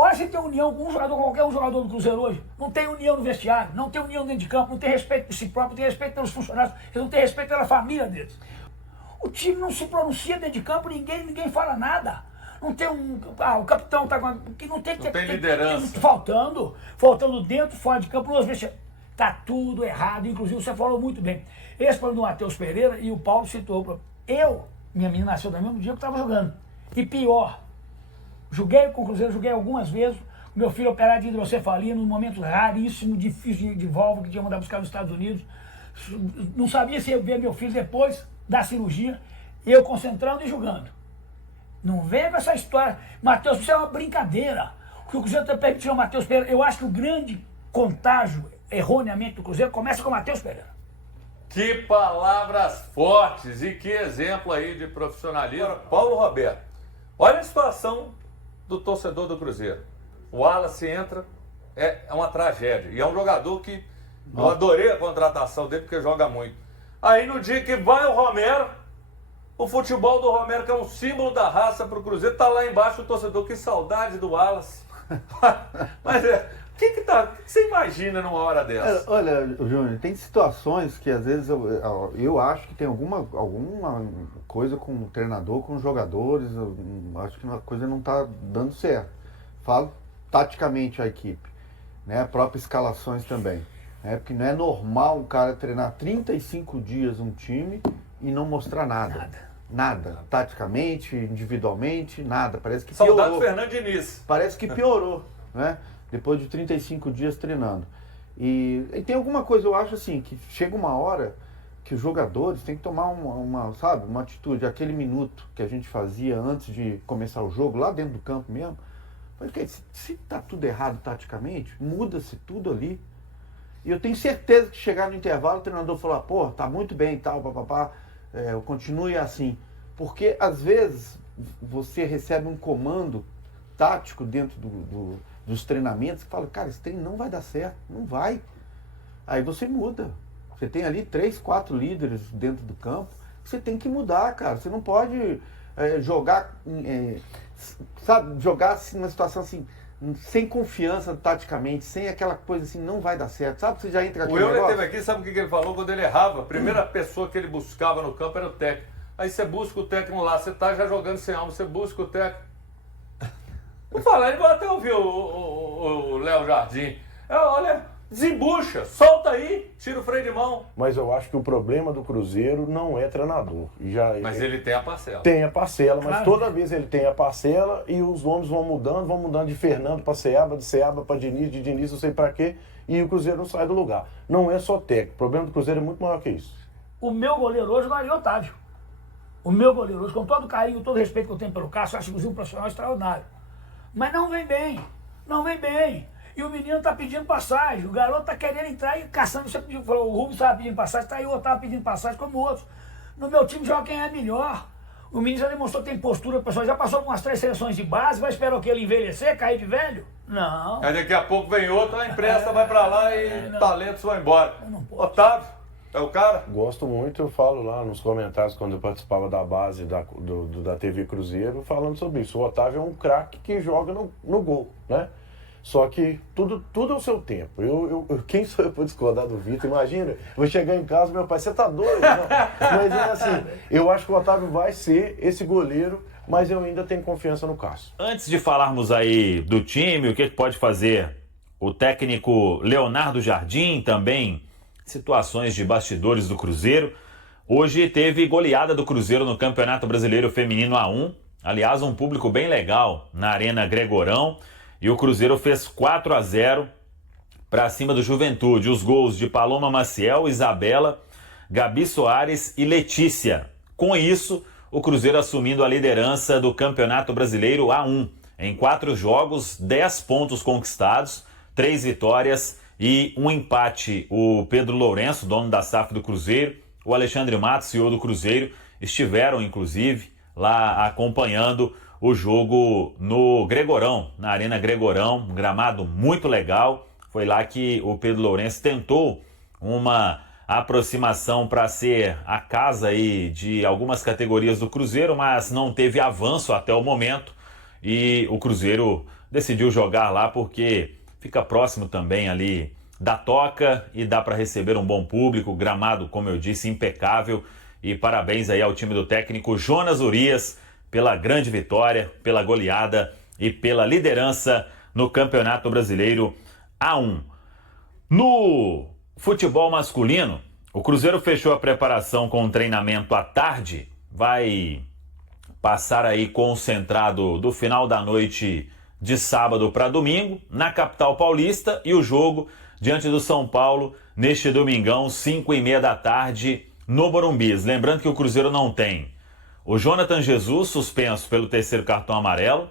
Olha se tem união com um jogador, qualquer um jogador do Cruzeiro hoje. Não tem união no vestiário, não tem união dentro de campo, não tem respeito por si próprio, não tem respeito pelos funcionários, eles não tem respeito pela família deles. O time não se pronuncia dentro de campo, ninguém fala nada. Não tem o capitão tá com. Que não tem liderança. Faltando dentro, fora de campo, nos vestiários. Tá tudo errado, inclusive você falou muito bem. Esse problema do Matheus Pereira e o Paulo citou. Minha menina nasceu no mesmo dia que eu estava jogando. E pior, joguei com o Cruzeiro, joguei algumas vezes. Meu filho operado de hidrocefalia num momento raríssimo, difícil de válvula, que tinha que mandar buscar nos Estados Unidos. Não sabia se ia ver meu filho depois da cirurgia, eu concentrando e jogando. Não vem com essa história. Matheus, isso é uma brincadeira. O que o Cruzeiro está permitindo ao Matheus Pereira, eu acho que o grande contágio, erroneamente, do Cruzeiro começa com o Matheus Pereira. Que palavras fortes e que exemplo aí de profissionalismo. Agora, Paulo Roberto, olha a situação do torcedor do Cruzeiro. O Wallace entra, é uma tragédia. E é um jogador que eu adorei a contratação dele porque joga muito. Aí no dia que vai o Romero, o futebol do Romero, que é um símbolo da raça para o Cruzeiro, tá lá embaixo o torcedor. Que saudade do Wallace. Mas o que você imagina numa hora dessa? Olha, Júnior, tem situações que às vezes eu acho que tem alguma coisa com o treinador, com os jogadores. Eu acho que a coisa não está dando certo. Falo taticamente a equipe, né? Próprias escalações também. Porque não é normal um cara treinar 35 dias um time e não mostrar nada. Taticamente, individualmente, nada. Parece que piorou. Saudade do Fernando Diniz. Parece que piorou, né? Depois de 35 dias treinando. E tem alguma coisa, eu acho assim, que chega uma hora que os jogadores têm que tomar uma atitude. Aquele minuto que a gente fazia antes de começar o jogo, lá dentro do campo mesmo. Porque se tá tudo errado taticamente, muda-se tudo ali. E eu tenho certeza que chegar no intervalo, o treinador falar, pô, tá muito bem e tal, papapá, continue assim. Porque às vezes você recebe um comando tático dentro dos treinamentos que fala, cara, esse treino não vai dar certo, não vai. Aí você muda. Você tem ali 3, 4 líderes dentro do campo, você tem que mudar, cara. Você não pode jogar assim numa situação assim, sem confiança taticamente, sem aquela coisa assim, não vai dar certo. Sabe, você já entra aqui. O Euler teve aqui, sabe o que ele falou quando ele errava? A primeira pessoa que ele buscava no campo era o técnico. Aí você busca o técnico lá, você tá já jogando sem alma, você busca o técnico. Vou falar, ele vai até ouvir o Léo Jardim. Olha, desembucha, solta aí, tira o freio de mão. Mas eu acho que o problema do Cruzeiro não é treinador. Mas ele tem a parcela. Tem a parcela, mas Claro. toda vez ele tem a parcela e os nomes vão mudando de Fernando para Seaba, de Seaba para Diniz, de Diniz não sei para quê, e o Cruzeiro não sai do lugar. Não é só técnico, o problema do Cruzeiro é muito maior que isso. O meu goleiro hoje é o Ari Otávio. O meu goleiro hoje, com todo o carinho, todo o respeito que eu tenho pelo Cássio, eu acho que um profissional extraordinário. Mas não vem bem. E o menino tá pedindo passagem, o garoto tá querendo entrar e caçando. Você pediu, falou, o Rubens estava pedindo passagem, tá aí o Otávio pedindo passagem como outros. No meu time joga quem é melhor. O menino já demonstrou que tem postura, pessoal, já passou por umas 3 seleções de base, vai esperar o que ele envelhecer, cair de velho? Não. Aí daqui a pouco vem outro, a empresta, vai pra lá e talentos vão embora. Otávio, é o cara? Gosto muito, eu falo lá nos comentários quando eu participava da base da TV Cruzeiro, falando sobre isso. O Otávio é um craque que joga no gol, né? Só que tudo ao seu tempo. Quem sou eu para discordar do Vitor? Imagina, vou chegar em casa, meu pai, você tá doido? Não. Mas é assim, eu acho que o Otávio vai ser esse goleiro, mas eu ainda tenho confiança no Cássio. Antes de falarmos aí do time, o que pode fazer o técnico Leonardo Jardim, também situações de bastidores do Cruzeiro. Hoje teve goleada do Cruzeiro no Campeonato Brasileiro Feminino A1. Aliás, um público bem legal na Arena Gregorão. E o Cruzeiro fez 4-0 para cima do Juventude. Os gols de Paloma Maciel, Isabela, Gabi Soares e Letícia. Com isso, o Cruzeiro assumindo a liderança do Campeonato Brasileiro A1. Em 4 jogos, 10 pontos conquistados, 3 vitórias e um empate. O Pedro Lourenço, dono da SAF do Cruzeiro, o Alexandre Matos, CEO do Cruzeiro, estiveram, inclusive, lá acompanhando o jogo no Gregorão, na Arena Gregorão, um gramado muito legal. Foi lá que o Pedro Lourenço tentou uma aproximação para ser a casa aí de algumas categorias do Cruzeiro, mas não teve avanço até o momento. e o Cruzeiro decidiu jogar lá porque fica próximo também ali da Toca e dá para receber um bom público. Gramado, como eu disse, impecável. E parabéns aí ao time do técnico Jonas Urias pela grande vitória, pela goleada e pela liderança no Campeonato Brasileiro A1. No futebol masculino, o Cruzeiro fechou a preparação com um treinamento à tarde, vai passar aí concentrado do final da noite de sábado para domingo, na capital paulista, e o jogo diante do São Paulo neste domingão, 5h30 da tarde, no Morumbis. Lembrando que o Cruzeiro não tem o Jonathan Jesus, suspenso pelo 3º cartão amarelo,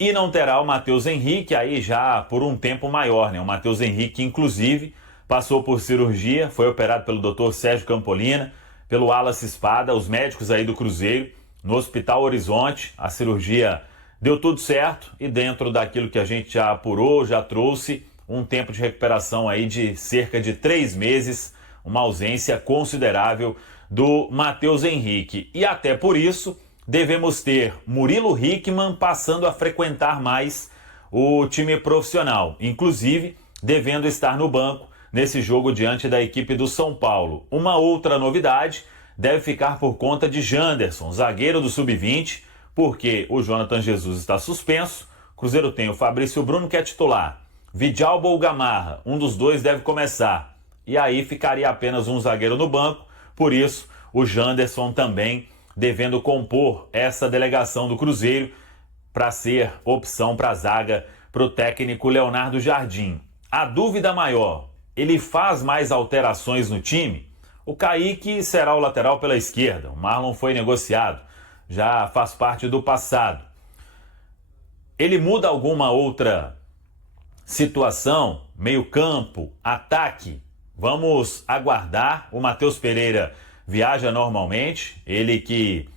e não terá o Matheus Henrique aí já por um tempo maior, né? O Matheus Henrique, inclusive, passou por cirurgia, foi operado pelo Dr. Sérgio Campolina, pelo Wallace Espada, os médicos aí do Cruzeiro, no Hospital Horizonte. A cirurgia deu tudo certo e dentro daquilo que a gente já apurou, já trouxe um tempo de recuperação aí de cerca de 3 meses, uma ausência considerável do Matheus Henrique. E até por isso devemos ter Murilo Hickman passando a frequentar mais o time profissional, inclusive devendo estar no banco nesse jogo diante da equipe do São Paulo. Uma outra novidade deve ficar por conta de Janderson, zagueiro do Sub-20, porque o Jonathan Jesus está suspenso. O Cruzeiro tem o Fabrício Bruno, que é titular, Vidalba ou Gamarra, um dos dois deve começar, e aí ficaria apenas um zagueiro no banco. Por isso o Janderson também devendo compor essa delegação do Cruzeiro para ser opção para a zaga para o técnico Leonardo Jardim. A dúvida maior: ele faz mais alterações no time? O Kaique será o lateral pela esquerda, o Marlon foi negociado, já faz parte do passado. Ele muda alguma outra situação? Meio campo, ataque? Vamos aguardar. O Matheus Pereira viaja normalmente, ele que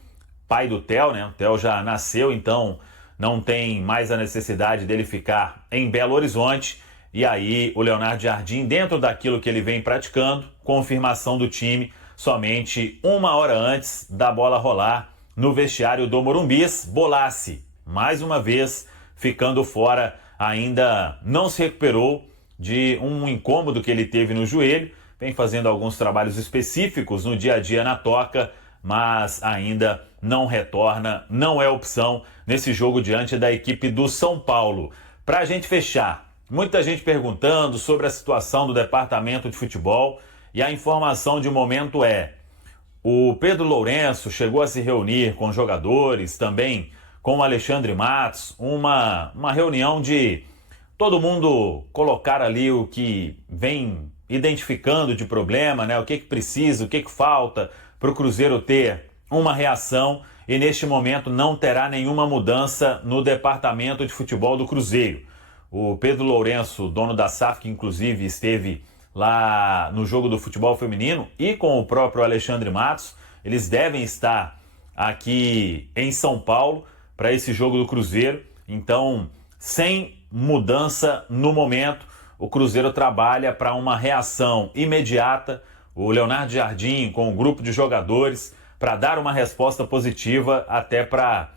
pai do Theo, né? O Theo já nasceu, então não tem mais a necessidade dele ficar em Belo Horizonte. E aí o Leonardo Jardim, dentro daquilo que ele vem praticando, confirmação do time somente 1 hora antes da bola rolar no vestiário do Morumbis. Bolassi, mais uma vez, ficando fora, ainda não se recuperou de um incômodo que ele teve no joelho, vem fazendo alguns trabalhos específicos no dia a dia na Toca, mas ainda não retorna, não é opção nesse jogo diante da equipe do São Paulo. Para a gente fechar, muita gente perguntando sobre a situação do departamento de futebol, e a informação de momento é: o Pedro Lourenço chegou a se reunir com jogadores, também com o Alexandre Matos, uma reunião de todo mundo colocar ali o que vem identificando de problema, né? O que precisa, o que falta para o Cruzeiro ter uma reação, e neste momento não terá nenhuma mudança no departamento de futebol do Cruzeiro. O Pedro Lourenço, dono da SAF, que inclusive esteve lá no jogo do futebol feminino, e com o próprio Alexandre Matos, eles devem estar aqui em São Paulo para esse jogo do Cruzeiro. Então, sem mudança no momento, o Cruzeiro trabalha para uma reação imediata. O Leonardo Jardim com o grupo de jogadores para dar uma resposta positiva, até para a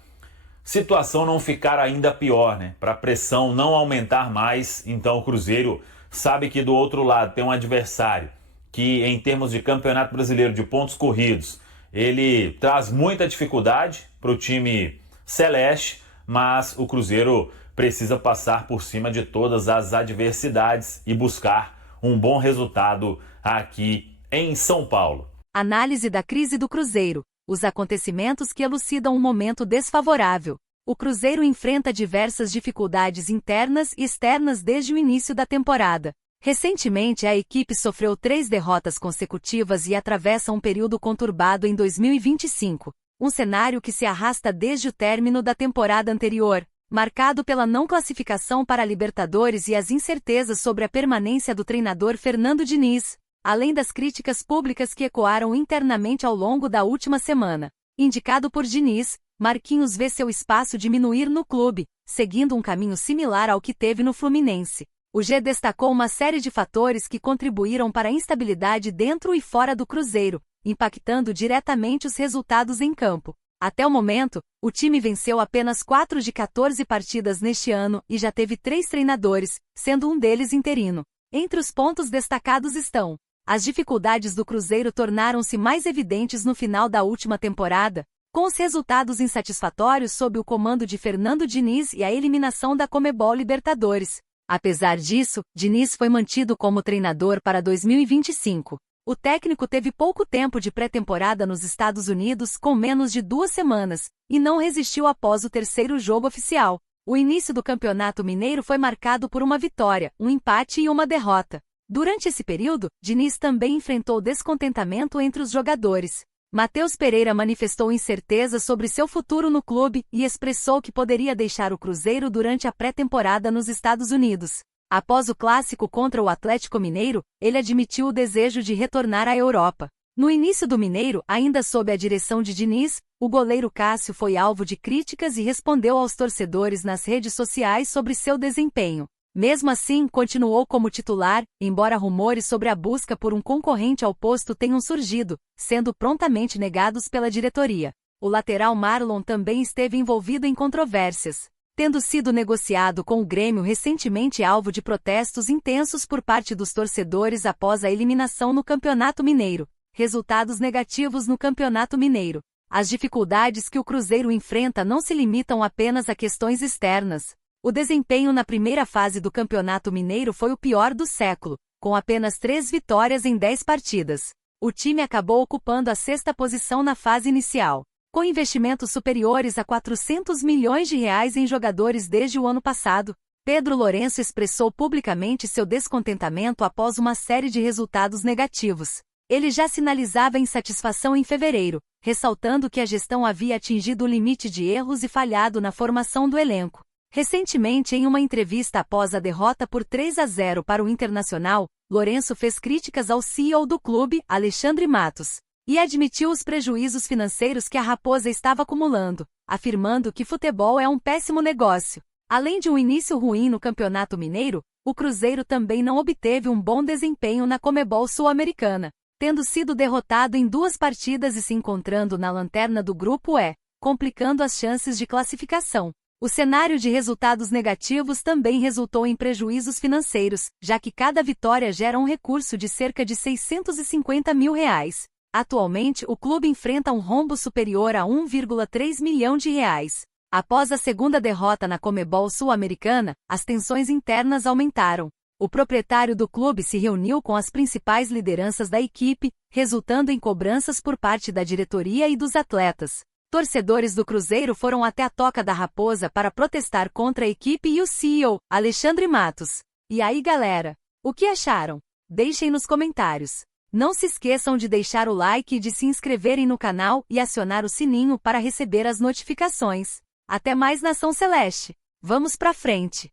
situação não ficar ainda pior, né? Para a pressão não aumentar mais. Então o Cruzeiro sabe que do outro lado tem um adversário que, em termos de Campeonato Brasileiro de pontos corridos, ele traz muita dificuldade para o time celeste, mas o Cruzeiro precisa passar por cima de todas as adversidades e buscar um bom resultado aqui em São Paulo. Análise da crise do Cruzeiro. Os acontecimentos que elucidam um momento desfavorável. O Cruzeiro enfrenta diversas dificuldades internas e externas desde o início da temporada. Recentemente, a equipe sofreu 3 derrotas consecutivas e atravessa um período conturbado em 2025. Um cenário que se arrasta desde o término da temporada anterior, marcado pela não classificação para a Libertadores e as incertezas sobre a permanência do treinador Fernando Diniz, além das críticas públicas que ecoaram internamente ao longo da última semana. Indicado por Diniz, Marquinhos vê seu espaço diminuir no clube, seguindo um caminho similar ao que teve no Fluminense. O G destacou uma série de fatores que contribuíram para a instabilidade dentro e fora do Cruzeiro, impactando diretamente os resultados em campo. Até o momento, o time venceu apenas 4 de 14 partidas neste ano e já teve 3 treinadores, sendo um deles interino. Entre os pontos destacados estão: as dificuldades do Cruzeiro tornaram-se mais evidentes no final da última temporada, com os resultados insatisfatórios sob o comando de Fernando Diniz e a eliminação da Conmebol Libertadores. Apesar disso, Diniz foi mantido como treinador para 2025. O técnico teve pouco tempo de pré-temporada nos Estados Unidos, com menos de 2 semanas, e não resistiu após o terceiro jogo oficial. O início do Campeonato Mineiro foi marcado por uma vitória, um empate e uma derrota. Durante esse período, Diniz também enfrentou descontentamento entre os jogadores. Matheus Pereira manifestou incerteza sobre seu futuro no clube e expressou que poderia deixar o Cruzeiro durante a pré-temporada nos Estados Unidos. Após o clássico contra o Atlético Mineiro, ele admitiu o desejo de retornar à Europa. No início do Mineiro, ainda sob a direção de Diniz, o goleiro Cássio foi alvo de críticas e respondeu aos torcedores nas redes sociais sobre seu desempenho. Mesmo assim, continuou como titular, embora rumores sobre a busca por um concorrente ao posto tenham surgido, sendo prontamente negados pela diretoria. O lateral Marlon também esteve envolvido em controvérsias, tendo sido negociado com o Grêmio recentemente alvo de protestos intensos por parte dos torcedores após a eliminação no Campeonato Mineiro. Resultados negativos no Campeonato Mineiro. As dificuldades que o Cruzeiro enfrenta não se limitam apenas a questões externas. O desempenho na primeira fase do Campeonato Mineiro foi o pior do século, com apenas 3 vitórias em 10 partidas. O time acabou ocupando a 6ª posição na fase inicial, com investimentos superiores a R$400 milhões em jogadores desde o ano passado. Pedro Lourenço expressou publicamente seu descontentamento após uma série de resultados negativos. Ele já sinalizava insatisfação em fevereiro, ressaltando que a gestão havia atingido o limite de erros e falhado na formação do elenco. Recentemente, em uma entrevista após a derrota por 3-0 para o Internacional, Lourenço fez críticas ao CEO do clube, Alexandre Matos, e admitiu os prejuízos financeiros que a Raposa estava acumulando, afirmando que futebol é um péssimo negócio. Além de um início ruim no Campeonato Mineiro, o Cruzeiro também não obteve um bom desempenho na Conmebol Sul-Americana, tendo sido derrotado em 2 partidas e se encontrando na lanterna do Grupo E, complicando as chances de classificação. O cenário de resultados negativos também resultou em prejuízos financeiros, já que cada vitória gera um recurso de cerca de R$650 mil. Atualmente, o clube enfrenta um rombo superior a R$1,3 milhão. Após a segunda derrota na Conmebol Sul-Americana, as tensões internas aumentaram. O proprietário do clube se reuniu com as principais lideranças da equipe, resultando em cobranças por parte da diretoria e dos atletas. Torcedores do Cruzeiro foram até a Toca da Raposa para protestar contra a equipe e o CEO, Alexandre Matos. E aí, galera? O que acharam? Deixem nos comentários. Não se esqueçam de deixar o like e de se inscreverem no canal e acionar o sininho para receber as notificações. Até mais, Nação Celeste! Vamos pra frente!